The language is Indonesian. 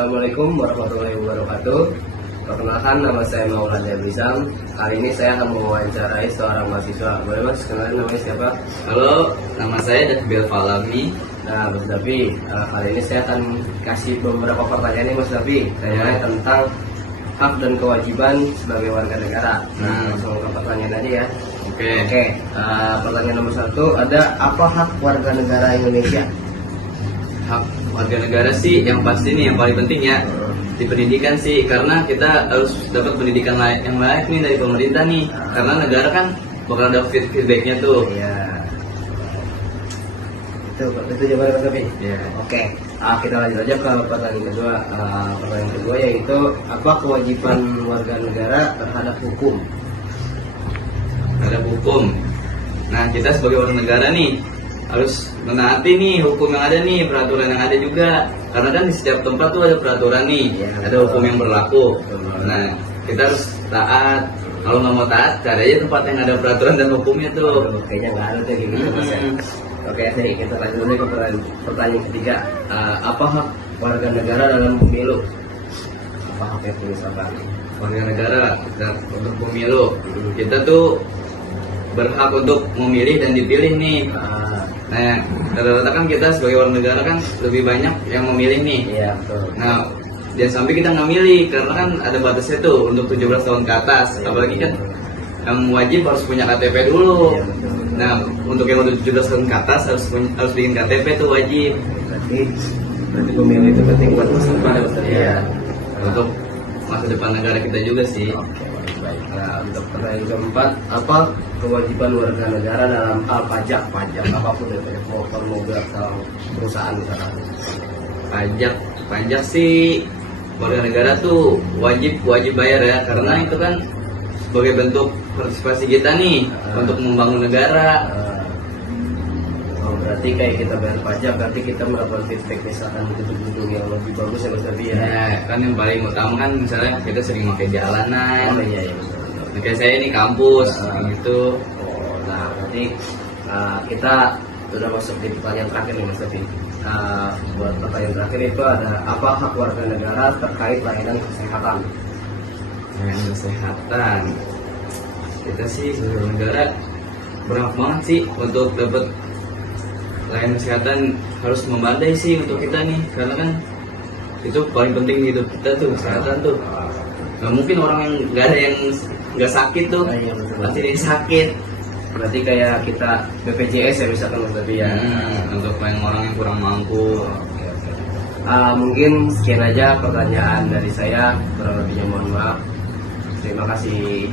Assalamualaikum warahmatullahi wabarakatuh. Perkenalkan, nama saya Maulana Jabrizam. Kali ini saya akan mewawancarai seorang mahasiswa. Boleh mas, kenalin namanya siapa? Halo, nama saya David Falami. Nah, Mas Davi, kali ini saya akan kasih beberapa pertanyaan nih Mas Davi. Tanya tentang hak dan kewajiban sebagai warga negara. Nah, langsung ke pertanyaan aja ya. Oke. Pertanyaan nomor 1, ada apa hak warga negara Indonesia? Hak warga negara sih yang pasti nih, yang paling penting ya di pendidikan sih, karena kita harus dapat pendidikan yang layak nih dari pemerintah nih, karena negara kan bakal ada feedbacknya tuh. Iya. Itu jawaban Mas Davi. Iya. Oke. Kita lanjut aja ke pertanyaan kedua. Pertanyaan kedua yaitu apa kewajiban warga negara terhadap hukum? Terhadap hukum. Nah, kita sebagai warga negara nih harus menaati nih hukum yang ada nih, peraturan yang ada juga, karena kan di setiap tempat tuh ada peraturan nih, ada hukum yang berlaku. Nah, kita harus taat. Kalau nggak mau taat, cari aja tempat yang ada peraturan dan hukumnya tuh. Kayaknya nggak ada tuh gitu Mas ya. Oke, jadi kita lanjut dulu ke pertanyaan ketiga. Apa hak warga negara dalam pemilu? Apa haknya misalkan? Warga negara untuk pemilu, kita tuh berhak untuk memilih dan dipilih nih. Nah, rata-rata kan kita sebagai warga negara kan lebih banyak yang memilih nih. Iya, betul. Nah, jangan sampai kita nggak milih, karena kan ada batasnya tuh untuk 17 tahun ke atas. Apalagi kan yang wajib harus punya KTP dulu. Iya, betul. Nah, untuk yang udah 17 tahun ke atas harus bikin KTP tuh wajib. Berarti pemilu itu penting buat masa depan ya Mas Davi? Iya. Untuk masa depan negara kita juga sih. Oke, baik. Nah, untuk pertanyaan keempat, apa kewajiban warga negara dalam hal pajak apapun ya, pajak motor, mobil, atau perusahaan misalkan? Pajak sih warga negara tuh wajib bayar ya, karena itu kan sebagai bentuk partisipasi kita nih untuk membangun negara. Berarti kayak kita bayar pajak, berarti kita melakukan feedback misalkan gedung-gedung yang lebih bagus ya Mas Davi ya? Ya, kan yang paling utama kan misalnya kita sering pakai jalanan. Iya betul. Nah, kayak saya ini kampus gitu. Nah, berarti kita sudah masuk di pertanyaan terakhir nih Mas Davi. Buat pertanyaan terakhir itu ada apa hak warga negara terkait layanan kesehatan? Layanan kesehatan, kita sih sebagai negara berhak banget sih untuk dapat layanan kesehatan, harus membandai sih untuk kita nih, karena kan itu paling penting di hidup kita tuh, kesehatan tuh. Nggak mungkin orang yang nggak ada yang nggak sakit tuh, pasti ada yang sakit. Berarti kayak kita BPJS ya misalkan Mas Davi ya? Untuk orang yang kurang mampu. Mungkin sekian aja pertanyaan dari saya, kurang lebihnya mohon maaf. Terima kasih.